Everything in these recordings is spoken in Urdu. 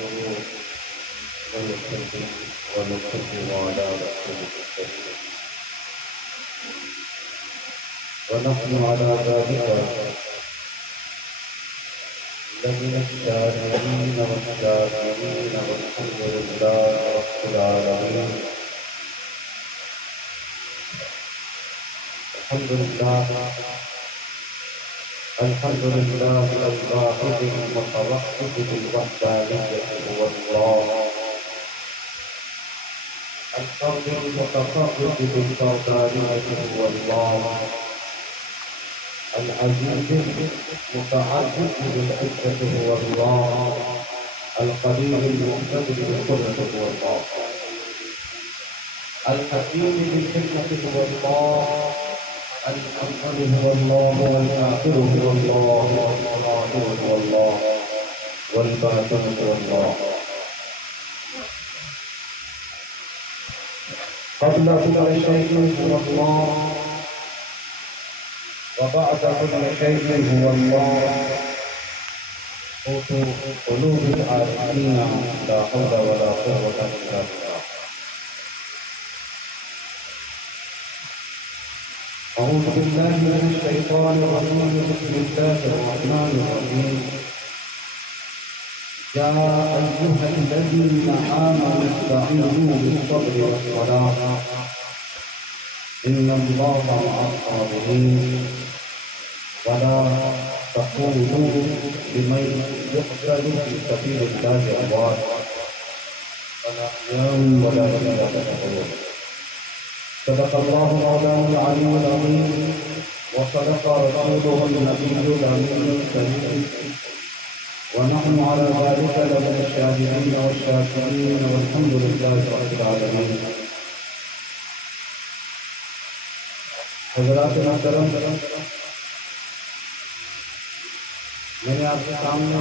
ونصلي ونسلم على رسوله الكريم ونحن على ذلك لمن الشاكرين والشاكرين والحمد لله رب العالمين. الحمد لله الحمد لله الواحد المتوحد بالوحدانية هو الله، الفرد المتفرد بالفردانية هو الله، العزيز المتعزز بالعزة هو الله، القدير المقتدر بالقدرة هو الله، الحكيم بالحكمة هو الله، الأول هو الله والآخر هو الله والظاهر هو الله والباطن هو الله. قبل كل شيء هو الله وبعد كل شيء هو الله. قوت قلوب العارفين لا حول ولا قوة إلا بالله. أعوذ بالله من الشيطان الرجيم. بسم الله الرحمن الرحيم. يا أيها الذين آمنوا استعينوا بالصبر والصلاة إن الله مع الصابرين ولا تقولوا لمن يقتل في سبيل الله أموات بل أحياء ولكن لا تشعرون. صدق الله مولانا العلي العظيم وصدق رسوله النبي الأمين الكريم ونحن على ذلك لمن الشاهدين والشاكرين والحمد لله رب العالمين. حضرات محترم، میں نے آپ کے سامنے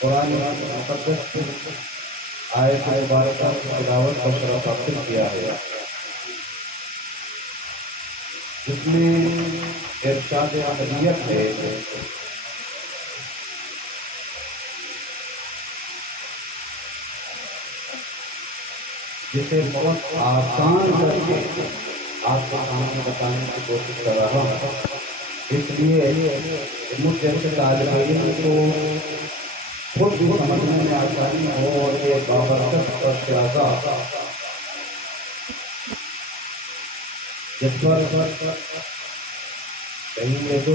قرآن مقدس آیت مبارکہ کی تلاوت کا شرف حاصل کیا ہے، جس میں ارشاد احدیت ہے جسے بہت آسان کر کے آپ کو سامنے بتانے کی کوشش کر رہا ہوں، اس لیے مجھ جیسے طالب علم کو خود بھی سمجھنے میں آسانی ہو اور یہ بابرکت اور شہزا جس پر کہیں یہ جو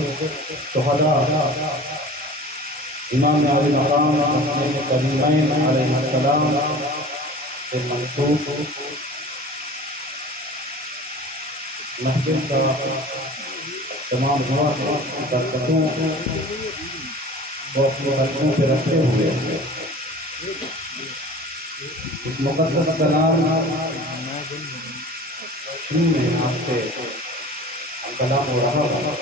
شہداء امام علی مقام حسنین کریمین علیہ السلام سے منسوب محفل کا تمام ہوا برکتوں کو اپنے حلقوں پہ رکھتے ہوئے اس مقدس کلام میں آپ سے کلام ہو رہا ہے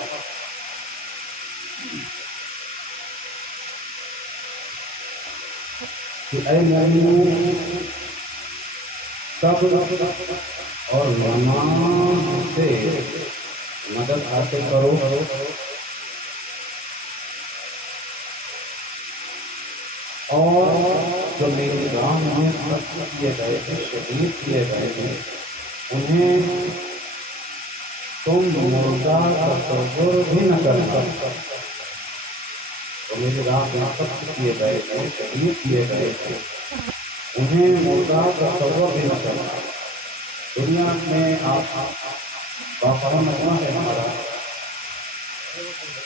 کہ اے مومنو صبر اور نماز سے مدد حاصل کرو اور جو میری راہ میں قتل کیے گئے ہیں، شہید کیے گئے ہیں، انہیں تم مردہ تصور بھی نہ کرنا. تو میری راہ میں قتل کیے گئے ہیں، شہید کیے گئے ہیں، انہیں مردہ تصور بھی نہ کرنا. دنیا میں آپ باقاعدہ مجمع ہے ہمارا،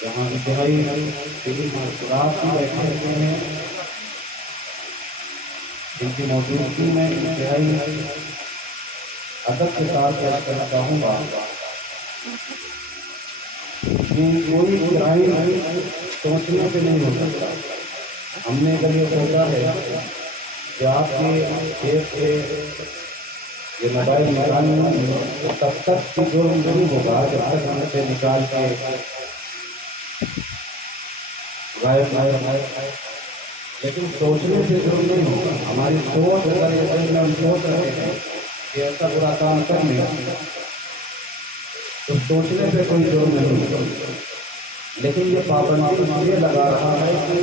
جہاں انتہائی دلی معاشرات بھی بیٹھے ہوئے ہیں، ان کی موجودگی میں انتہائی ادب کے ساتھ پیش کرنا چاہوں گا کہ کوئی برائی سوچنے سے نہیں ہو سکتا. ہم نے جب یہ سوچا ہے کہ آپ کے دیش سے یہ موبائل نکالنا تب تک کی جرم نہیں ہوگا جب تک ہم سے نکال کے غائب لیکن سوچنے سے جرم نہیں ہوگا. ہماری سوچ اگر یہ ہم سوچ رہے ہیں کہ ایسا برا کام کر لیں تو سوچنے سے کوئی جرم نہیں ہوگا. لیکن یہ پابندی یہ لگا رہا ہے کہ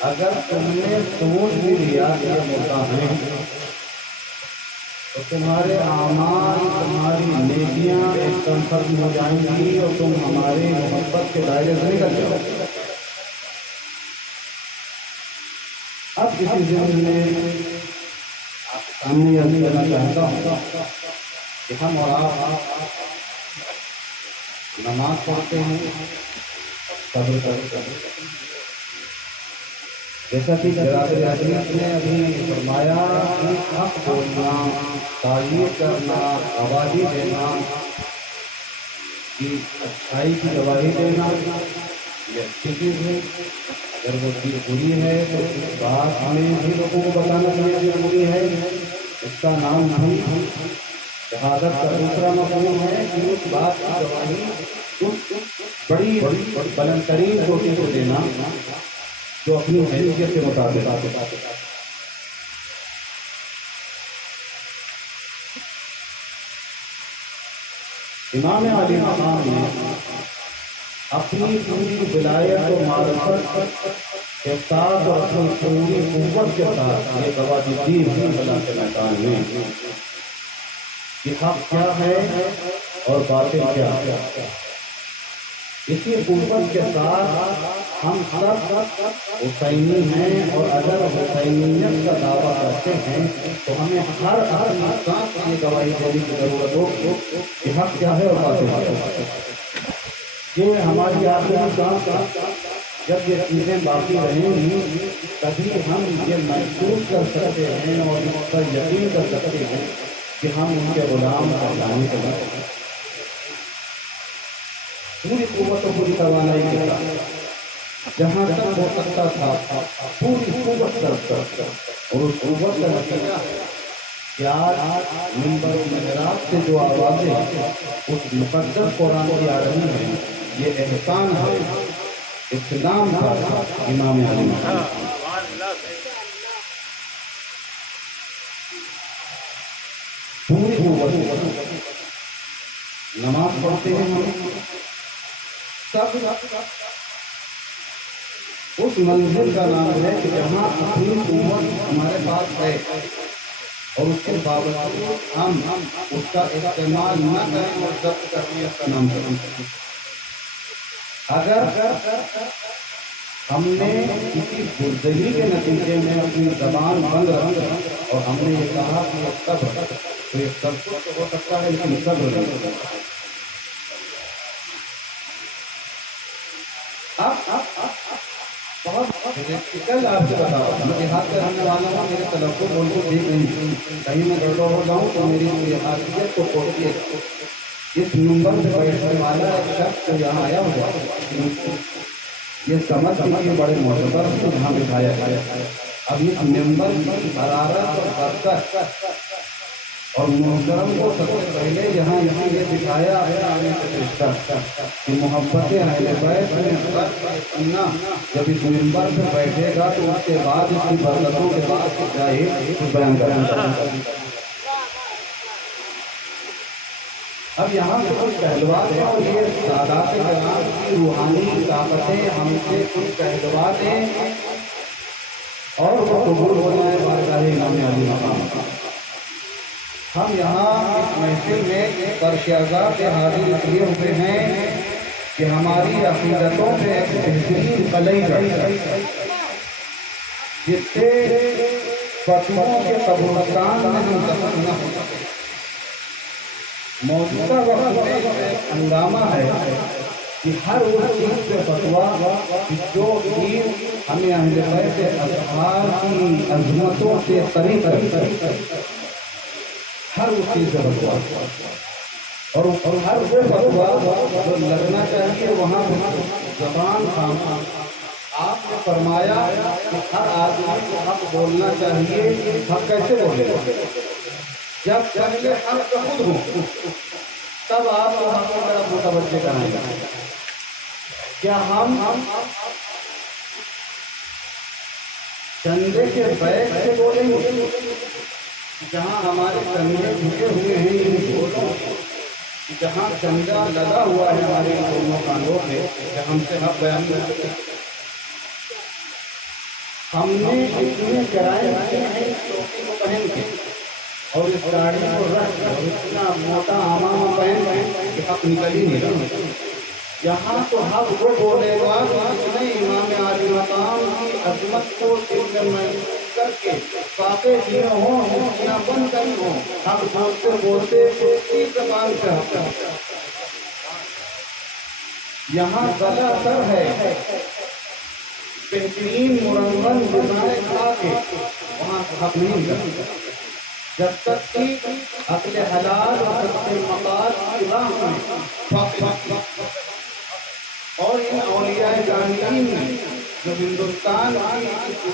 اگر تم نے سوچ بھی لیا کہ یہ مردہ ہیں تو تمہارے اعمال تمہاری نیکیاں ایک دم ختم ہو جائیں گی اور تم ہماری محبت کے دائرے سے نکل جاؤ گے۔ اب کسی ضمن میں سامنے عرض کرنا چاہتا ہوں کہ ہم اور آپ نماز پڑھتے ہیں صبر کرتے ہیں، جیسا کہ جناب حضرت نے ابھی فرمایا کہ حق بولنا، تائید کرنا، گواہی دینا، کہ اچھائی کی گواہی دینا یہ اچھی چیز ہے۔ اگر وہ چیز بری ہے تو اس بات میں بھی لوگوں کو بتانا چاہیے کہ بری ہے، اس کا نام نہیں شہادت کا دوسرا مفہوم ہے کہ اس بات کی گواہی اس بڑی بلند ترین چوٹی کو دینا جو اپنی حیثیت کے مطابق۔ امام علی مقام نے اپنی پوری ولایت و معرفت کے ساتھ اور اپنی پوری قوت کے ساتھ یہ گواہی دی اللہ کے میدان میں کہ حق کیا ہے اور باطل کیا ہے۔ اسی قوت کے ساتھ ہم سب حسینی ہیں، اور اگر حسینیت کا دعویٰ کرتے ہیں تو ہمیں ہر اپنی سانس کی گواہی دینے کی ضرورت ہو کہ حق کیا ہے اور باطل کیا ہے۔ یہ ہماری آخری سانس جب یہ چیزیں باقی رہیں گی تبھی ہم یہ محسوس کر سکتے ہیں اور اس پر یقین کر سکتے ہیں کہ ہم ان کے غلام کہلانے کے بعد پوری قوت و پوری توانائی کے ساتھ جہاں تک ہو سکتا تھا پوری قوت کرتا، اور اس قوت کا نتیجہ کہ آج منبر و محراب سے جو آوازیں اس مقدس قرآن کی آ رہی ہیں یہ احسان ہے اسلام کا امام علی مقام۔ پوری قوت نماز پڑھتے ہیں ہم سب اس منزل کا نام ہے کہ جہاں اپنی قوت ہمارے پاس ہے اور اس کے باوجود ہم اس کا استعمال نہ کریں اور ضبط کرنے اس کا نام کریں۔ اگر ہم نے کسی بزدلی کے نتیجے میں اپنی زبان بند رکھ اور ہم نے یہ کہا کہ یہ سب تو یہ سب کچھ ہو سکتا ہے لیکن سب نہیں۔ پریکٹیکل آپ سے بتاؤ، میں دیہات کا رہنے والا ہوں، میرے تلفظ بول کو ٹھیک نہیں، کہیں میں گڑبڑ ہو جاؤں تو میری دیہاتیت کو پوچھیے۔ اس نمبر سے بیٹھنے والا ایک شخص جو یہاں آیا ہوا یہ سمجھ کے بڑے معتبر کو یہاں بٹھایا گیا۔ اب اس ممبر کی حرارت اور برکت اور محترم کو سب سے پہلے یہاں یہ بٹھایا آنے سے رشتہ کہ محبت اہل بیت میں سننا جب اس ممبر پہ بیٹھے گا تو اس کے بعد اس کی برکتوں کے بعد چاہیے بیان کرنا۔ اب یہاں سے کچھ پہلوان ہیں اور یہ سادات کرام کی روحانی طاقتیں ہم سے کچھ پہلوان ہیں اور وہ قبول ہو جائے بارگاہ امام علی مقام۔ ہم یہاں اس محفل میں برشاگاہ کے حاضر اس لیے ہوئے ہیں کہ ہماری عقیدتوں میں ایک بہترین قلعی ہے جس سے فتووں کے قبرستان میں ہم دفن نہ ہو سکے۔ موجودہ وقت میں ہنگامہ ہے کہ ہر اس چیز پہ فتویٰ جو چیز ہمیں اہل بیت اطہار کی عظمتوں سے قریب ہے ہر اس چیز سے فتویٰ، اور ہر وہ فتویٰ جو لگنا چاہیے وہاں زبان خاموش۔ آپ نے فرمایا کہ ہر آدمی کو حق بولنا چاہیے، حق کیسے بولے جب پہلے حق خود ہو تب آپ کو حق کی طرف متوجہ کرائیں گے۔ کیا ہم چندے کے بیگ سے بولیں گے؟ جہاں ہمارے چندے جھکے ہوئے ہیں یہ بولو، جہاں چندہ لگا ہوا ہے ہمارے دونوں کاندھوں پہ کہ ہم سے حق بیان کرتے ہیں۔ ہم نے اتنے جرائم کیے ہیں اس ٹوپی کو پہن کے اور اس گاڑی کو رکھ کر اور اتنا موٹا امامہ پہن کہ حق نکل ہی نہیں رہا۔ یہاں تو حق وہ بولے گا جس نے امام عالی مقام کی عظمت کو دل میں محسوس کر کے فاقے کیے ہوں، ہستیاں بن گئی ہوں، حق بولتے بولتے اسی زبان سے حق۔ یہاں گلا سر ہے بہترین مرنگن غذائیں کھا کے وہاں حق نہیں کرتا جب تک کہ عقل حلال اور سب مقال کی راہ میں اور ان اولیاء کاملین نے جو ہندوستان کی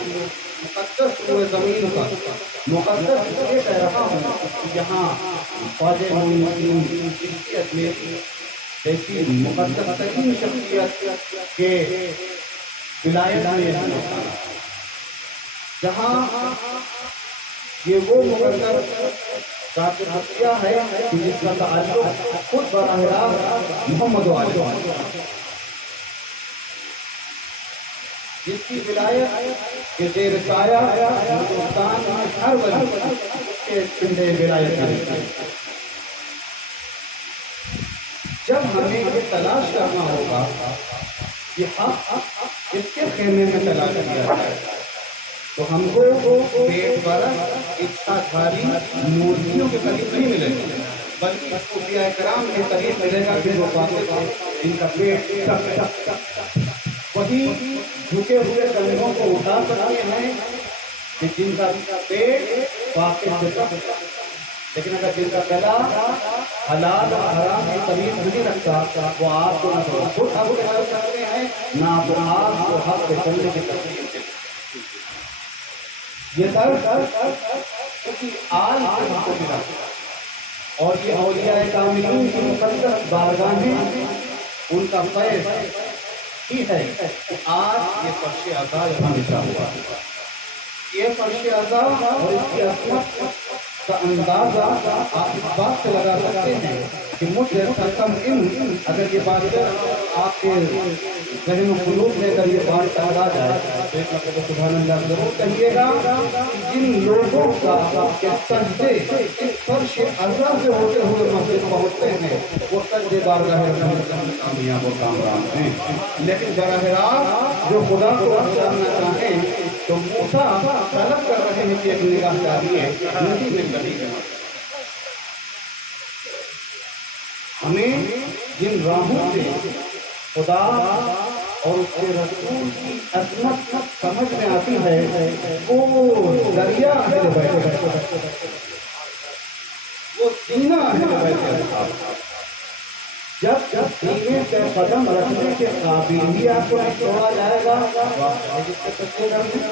مقدس ہوئے زمین کا مقدس اس لیے کہہ رہا ہوں کہ یہاں خواجہ معین الدین چشتی اجمیری جیسی مقدس ترین شخصیت کے ولایت میں جہاں یہ وہ مقدس ذات حقیقیہ ہے کہ جس کا تعلق خود براہ راست محمد علیہ جس کی ولایت کے زیر سایہ ہندوستان میں ہر ولی اس کے پنڈے ولایت ہے۔ جب ہمیں یہ تلاش کرنا ہوگا کہ حق اس کے خیمے میں تلاش کیا جائے تو ہم کو پیٹ برس اچھا دھاری مورتیوں کے قریب نہیں ملے گا بلکہ صوفیاء کرام کے قریب ملے گا کہ جو باتیں ان کا پیٹ ٹک ٹک ٹک وہی جھکے ہوئے کندھوں کو اٹھا سکتے ہیں کہ جن کا پیٹ واقع سے ٹک لیکن اگر جن کا گلا حلال اور حرام کے قریب نہیں رکھتا وہ آپ کو نہ خود حق پہ چل سکتے ہیں نہ تو آپ کو حق پہ چلنے کی تکلیف دے یہ درد کسی آل سے ہم کو ملا اور یہ اولیاء کاملین کی مقدس بارگاہیں ان کا فیض ہی ہے کہ آج یہ فرش عطا یہاں بچھا ہوا ہے۔ یہ فرش عطا اور اس کی عظمت کا اندازہ آپ اس بات سے لگا سکتے ہیں کہ مجھ جیسا کم علم اگر یہ بات آپ کے ذہن و قلوب میں اگر یہ بات آ جائے تو ایک مرتبہ سبحان اللہ ضرور کہیے گا کہ جن لوگوں کا سجدے اس فرش عطا سے ہوتے ہوئے مسجد پہنچتے ہیں وہ سجدے بارگاہ رحمت میں کامیاب و کامران ہیں، لیکن براہ راست جو خدا کو جاننا چاہیں تو موسیٰ طلب کر رہے ہیں کہ ایک نگاہ ڈالیے ندی میں گلی ہے۔ ہمیں جن راہوں سے خدا اور اس کے رسول کی عظمت سمجھ میں آتی ہے وہ دریا ہے بیٹھے وہ سینہ ہے بیٹھے جب سینے پہ قدم رکھنے کے قابل بھی آپ کو نہیں چھوڑا جائے گا چاہے جس سے سجدے کرنے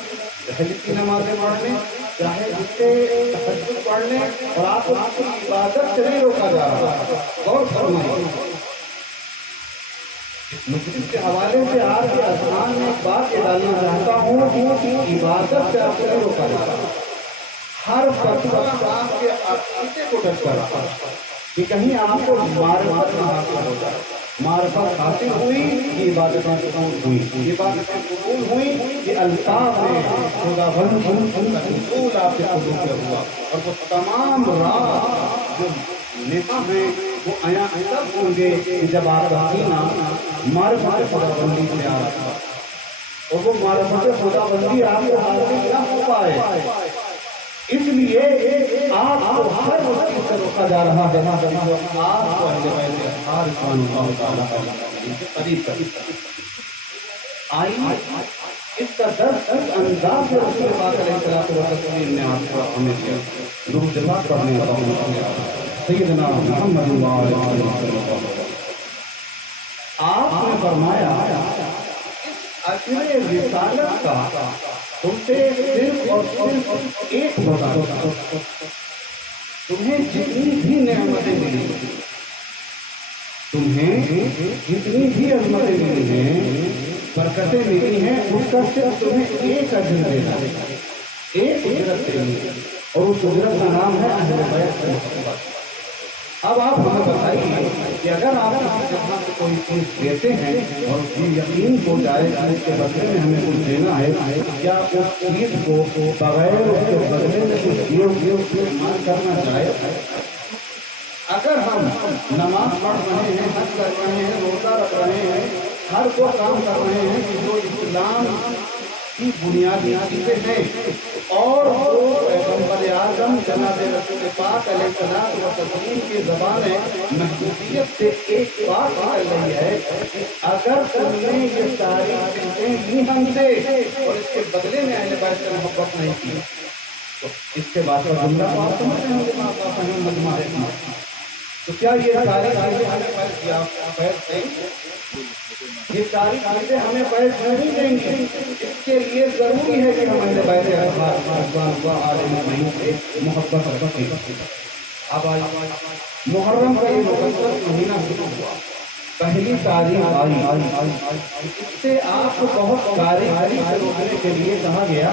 چاہے جس کی نمازیں پڑھنے چاہے جس سے تہجد پڑھنے اور آپ کو آپ کی عبادت سے نہیں روکا جا رہا غور فرمائیے۔ اس مجلس کے حوالے سے آپ کے اذہان میں ایک بات یہ ڈالنا چاہتا ہوں کہ عبادت سے آپ کو نہیں روکا جا رہا، ہر فتویٰ آپ کے عقیدے کو ٹچ کر رہا کہ کہیں آپ کو معرفت نہ حاصل ہو جائے، معرفت حاصل ہوئی کہ عبادتیں قبول ہوئی، عبادتیں قبول ہوئی کہ الطاف میں خدا بند کا حصول آپ کے قبول سے ہوا اور وہ تمام راز جو نعمت ہیں وہ آیا تب ہوں گے جب آپ کا سینہ معرفت خدا بندی سے آ رہا اور وہ معرفت خدا بندی آپ کو حاصل نہ ہو پائے اس لیے آپ کو ہر اس چیز سے روکا جا رہا ہے آپ کو اہل بیت اطہار رضوان اللہ تعالیٰ کے قریب آئیے اس کا درس اس انداز سے رسول پاک علیہ الصلوۃ والتسلیم نے آپ کو ہمیں دیا درود پاک پڑھنے کا سیدنا محمد وعلیہ وسلم آپ نے فرمایا اجر رسالت کا تم سے صرف اور صرف ایک بتا تمہیں جتنی بھی نعمتیں ملی تمہیں جتنی بھی عظمتیں ملی ہیں برکتیں ملی ہیں اس کا صرف تمہیں ایک اجر دینا ہے، ایک اجرت دینی ہے اور اس اجرت کا نام ہے اہل بیت کی محبت۔ اب آپ ہمیں بتائیے کہ اگر آپ کی جگہ سے کوئی چیز دیتے ہیں اور یہ یقین ہو جائے کہ اس کے بدلے میں ہمیں کچھ دینا ہے، کیا اس چیز کو بغیر اس کے بدلے میں کچھ دیے ہوئے استعمال کرنا جائز ہے؟ اگر ہم نماز پڑھ رہے ہیں، حج کر رہے ہیں، روزہ رکھ رہے ہیں، ہر وہ کام کر رہے ہیں کہ جو اسلام کی بنیادی چیزیں ہیں، اور وہ پیغمبر اعظم جناب رسول پاک علیہ الصلوۃ والتسلیم کی زبان محدودیت سے ایک بات نکل رہی ہے کہ اگر تم نے یہ ساری چیزیں لی ہم سے اور اس کے بدلے میں اہل بیت سے محبت نہیں کی، تو اس کے بعد جملہ بات سمجھ رہے ہیں مجمع ہے، تو کیا یہ ساری چیزیں ہمیں فیض دیں گے؟ یہ ساری چیزیں ہمیں فیض نہیں دیں گے۔ اس کے لیے ضروری ہے کہ ہم اہل بیت رضوان اللہ علیہ اجمعین سے محبت رکھیں۔ اب محرم کا یہ مقدس مہینہ شروع ہوا، پہلی تاریخ آئی، اس سے آپ کو بہت کاریگری سے روکنے کے لیے کہا گیا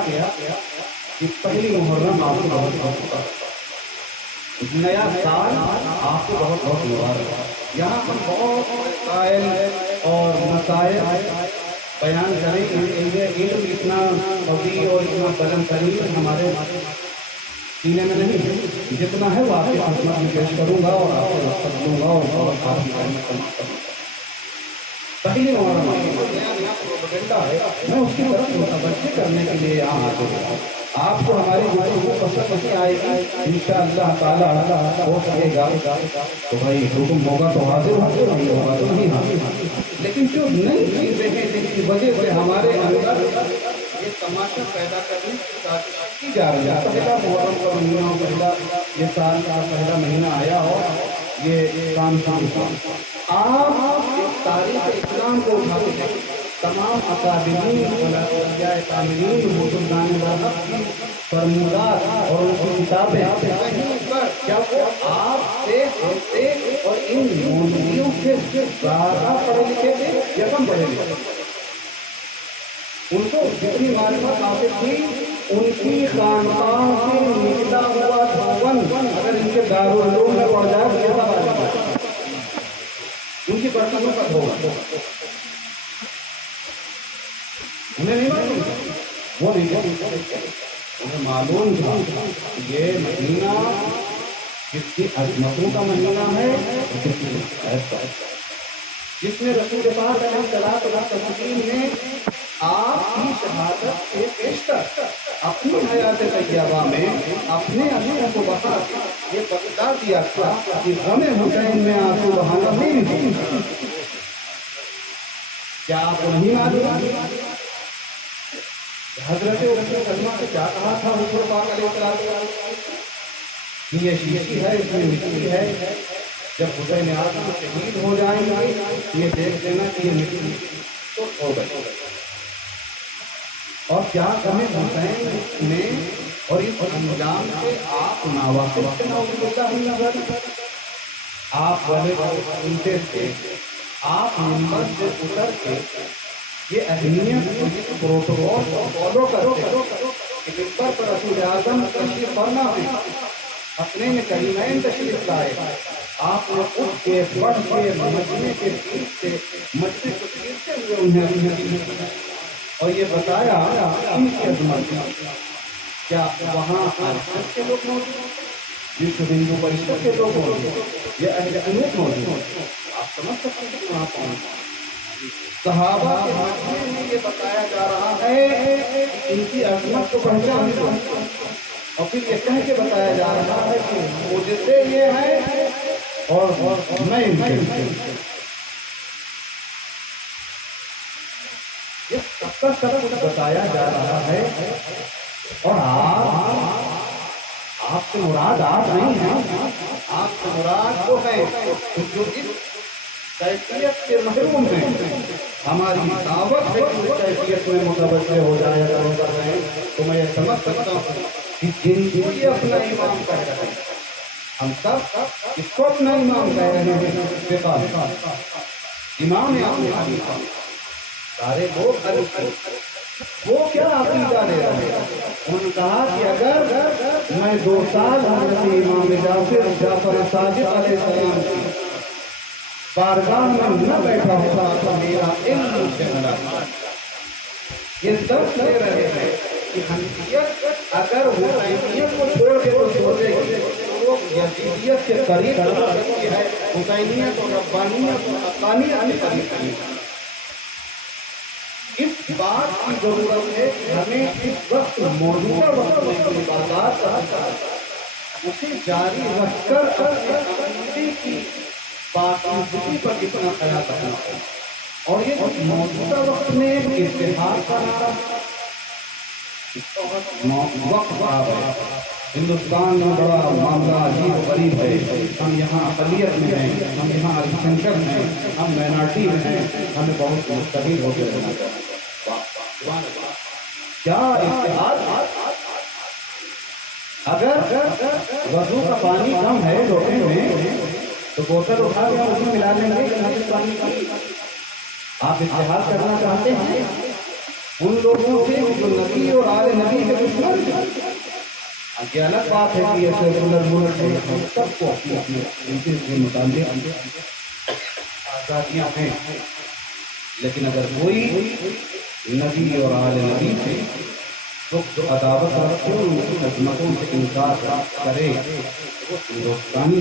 کہ پہلی محرم آپ کو بہت نیا سال آپ کو بہت بہت مبارک۔ یہاں ہم بہت مسائل اور مسائل بیان کریں گے، علم اتنا قوی اور اتنا بلند ترین ہمارے سینے میں نہیں ہے، جتنا ہے وہ آپ کی خدمت میں پیش کروں گا اور آپ کو وقت دوں گا اور آپ کی خدمت کروں گا۔ پہلی محرم ہے، میں اس کی طرف متوجہ کرنے کے لیے یہاں حاضر ہوں۔ آپ کو ہماری گفتگو پسند نہیں آئے گی، انشاءاللہ تعالیٰ ہو سکے گا تو بھائی حکم ہوگا تو حاضر حاضر نہیں ہوگا تو نہیں حاضر، لیکن جو نئی چیزیں ہیں جن کی وجہ سے ہمارے اندر یہ تماشا پیدا کرنے کی کوشش کی جا رہی ہے۔ پہلا محرم کا مہینہ، پہلا یہ سال کا پہلا مہینہ آیا اور یہ کام شروع ہوا۔ آپ اس تاریخ اسلام کو اٹھا کے دیکھیں، تمام اکابرین علماء کاملین بزرگان مذہب کی فرمودات اور ان کی کتابیں کہیں پر جب وہ آپ سے، ہم سے اور ان مولویوں سے زیادہ پڑھے لکھے تھے یا کم پڑھے لکھے تھے، ان کو جتنی معرفت حاصل تھی ان کی خانقاہ سے نکلا ہوا دھون اگر ان کے دارالعلوم میں پڑ جائے تو کیسا بات ہے، ان کی برکتوں کا دھون انہیں نہیں معلوم، وہ نہیں جانتے، انہیں معلوم تھا یہ مہینہ کس کی عظمتوں کا مہینہ ہے، کس کی خیر کا، جس میں رسول پاک علیہ الصلوۃ والتسلیم نے آپ کی شہادت کے پیشتر اپنی حیات طیبہ میں اپنے عشق کو بہا یہ بتا دیا تھا کہ غم حسین میں آنسو بہانا نہیں ہوگا۔ کیا آپ کو نہیں معلوم حضرت رسول سلمہ سے کیا کہا تھا رسول پاک علیہ السلام؟ یہ شیشی ہے، اس میں مٹی ہے، جب حسین اعظم شہید ہو جائیں گے یہ دیکھ لینا کہ یہ مٹی تو ہو گئی۔ اور کیا غم حسین میں اور اس انجام سے آپ ناواقف تھے، نعوذ باللہ، آپ والے سنتے تھے، آپ منبر سے اتر کے یہ اہمیت پروٹوکول کو فالو کرتے کہ منبر پر رسول اعظم تشریف فرما ہے، اپنے میں کریمین تشریف لائے، آپ نے اٹھ کے بڑھ کے مجمع کے بیچ سے مجمع کو چیرتے ہوئے انہیں اور یہ بتایا ان کی عظمت کیا وہاں عرفات کے لوگ موجود، وشو ہندو پریشد کے لوگ موجود، یہ اہل قنوت موجود، آپ سمجھ سکتے ہیں وہاں کون صحابہ کے مجمع میں یہ بتایا جا رہا ہے کہ ان کی عظمت کو پہچان دو، اور پھر یہ کہہ کے بتایا جا رہا ہے کہ مجھ سے یہ ہے اور میں ان سے، یہ سب کا سب کچھ بتایا جا رہا ہے، اور آپ سے مراد آپ نہیں ہیں، آپ سے مراد وہ ہے جو اس کیفیت سے محروم ہیں، ہماری دعوت ہے کہ اس کیفیت میں متوجہ ہو جائے کر رہے ہیں، تو میں یہ سمجھ سکتا ہوں کہ جن کو یہ اپنا امام کہہ رہے ہیں، ہم سب اس کو اپنا امام کہہ رہے ہیں، امام حنیفہ سارے لوگ وہ کیا عقیدہ لے رہے ہیں، انہوں نے کہا کہ اگر میں 2 سال حضرت امام جعفر صادق علیہ السلام کی بارگاہ میں نہ بیٹھا ہوتا تو میرا علم سے ملا تھا۔ یہ درس لے رہے ہیں کہ حنفیت اگر حسینیت کو چھوڑ کے تو سوچے گی تو یزیدیت کے قریب چل سکتی ہے، حسینیت اور ربانیت اور حقانیت کے قریب نہیں۔ اس بات کی ضرورت ہے کہ ہمیں اس وقت موجودہ وقت میں جو عبادات کا اسے جاری رکھ کر اپنے عقیدے کی پاکیزگی پر کتنا خیال رکھنا ہے۔ اور یہ موجودہ وقت میں اتحاد کا نعرہ وقت خراب ہے، ہندوستان میں بڑا معاملہ عجیب و غریب ہے، ہم یہاں اقلیت میں ہیں، ہم یہاں علی شنکر میں، ہم مائنارٹی میں ہیں، ہمیں بہت مستقل ہو کے رہنا چاہیے۔ کیا اتحاد؟ اگر وضو کا پانی کم ہے لوٹے میں تو بوتل اٹھا کے ہم اس میں ملا لیں گے پانی کا۔ آپ اتحاد کرنا چاہتے ہیں ان لوگوں سے جو نبی اور آل نبی کے دشمن ہیں؟ یہ الگ بات ہے کہ یہ سیکولر ملک ہے، ہم سب کو اپنے اپنے طریقے سے متعلق آزادیاں ہیں، لیکن اگر کوئی نبی اور آل نبی سے جو عداوت رکھے ان کی عظمتوں سے انکار کرے وہ ہندوستانی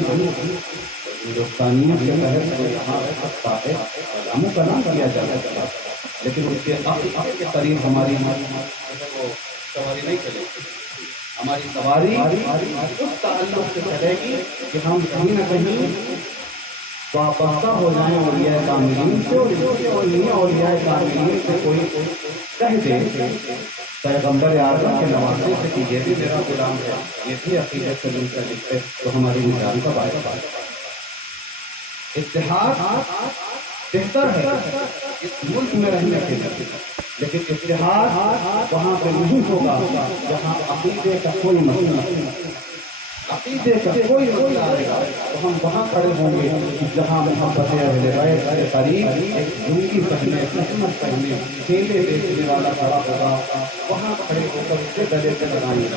ہندوستانیت کے تحت جو یہاں رہ سکتا ہے علاموں کا نام کیا جا سکتا ہے، لیکن اس کے حق کے قریب ہماری سواری نہیں چلے گی۔ ہماری سواری اس تعلق سے چلے گی کہ ہم کہیں نہ کہیں وابستہ ہو جائیں اولیاء کاملین سے، اور انہیں اولیاء کاملین سے کوئی کہہ دے پیغمبر اعظم کے نواسے سے کہ یہ بھی میرا غلام ہے، یہ بھی عقیدت سے منسلک ہے، تو ہماری نجات کا باعث ہے۔ اتحاد بہتر ہے اس ملک میں رہنے کے لیے، لیکن اتحاد وہاں پہ نہیں ہوگا جہاں عقیدے کا کوئی مسئلہ نہیں، عقیدے کا کوئی مسئلہ آئے گا تو ہم وہاں کھڑے ہوں گے جہاں محبت اہل بیت کے قریب ایک لنگی پہنے، خدمت پہنے، کیلے بیچنے والا کھڑا ہوگا، وہاں کھڑے ہو کر اسے گلے سے لگائیں گے،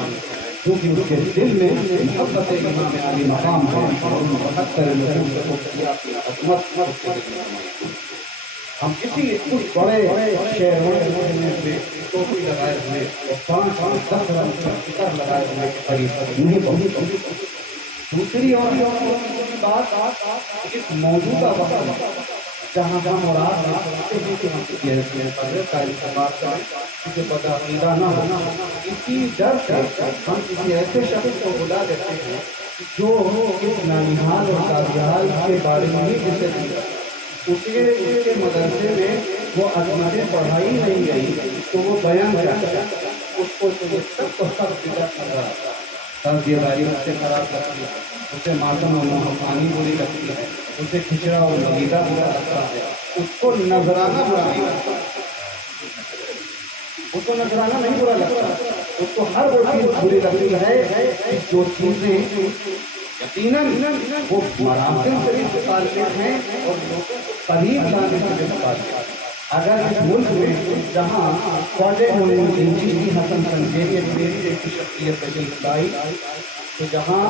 کیونکہ اس کے دل میں محبت امام علی مقام ہے اور ان 72 نصوص کو کیا کی عظمت اس کے دل میں۔ ہم کسی کچھ بڑے شہروں میں ٹوپی لگائے ہوئے اور 5-10 رنگ کا فکر لگائے ہوئے کے قریب نہیں پہنچ۔ دوسری اور بات اس موجودہ وقت جہاں ہم مراد رکھتے ہیں کہ ہم کسی ایسے کا استعمال کریں کسی بدعقیدہ نہ ہونا، اسی ڈر سے ہم کسی ایسے شخص کو بلا دیتے ہیں جو اس نانیہال اور کاریال کے بارے میں ہی جسے اس کے مدرسے میں وہ عظمتیں پڑھائی نہیں گئی تو وہ بیان کرتا ہے، اس کو سب کو سب بدعت نظر آتا ہے، تازیداری اس سے خراب لگتی ہے، اسے ماتم اور نوحانی بری لگتی ہے، اسے کھچڑا اور ملیدہ برا لگتا ہے، اس کو نذرانہ برا نہیں لگتا، اس کو نذرانہ نہیں برا لگتا، اس کو ہر وہ چیز بری لگتی ہے جو چیزیں یقیناً وہ مراسم شریف کے تعلق ہیں اور لوگوں کو قریب لانے سے متعلق ہیں۔ اگر اس ملک میں جہاں خواجہ معین الدین چشتی حسن سنجیری جیسی شخصیت تشریف لائی تو جہاں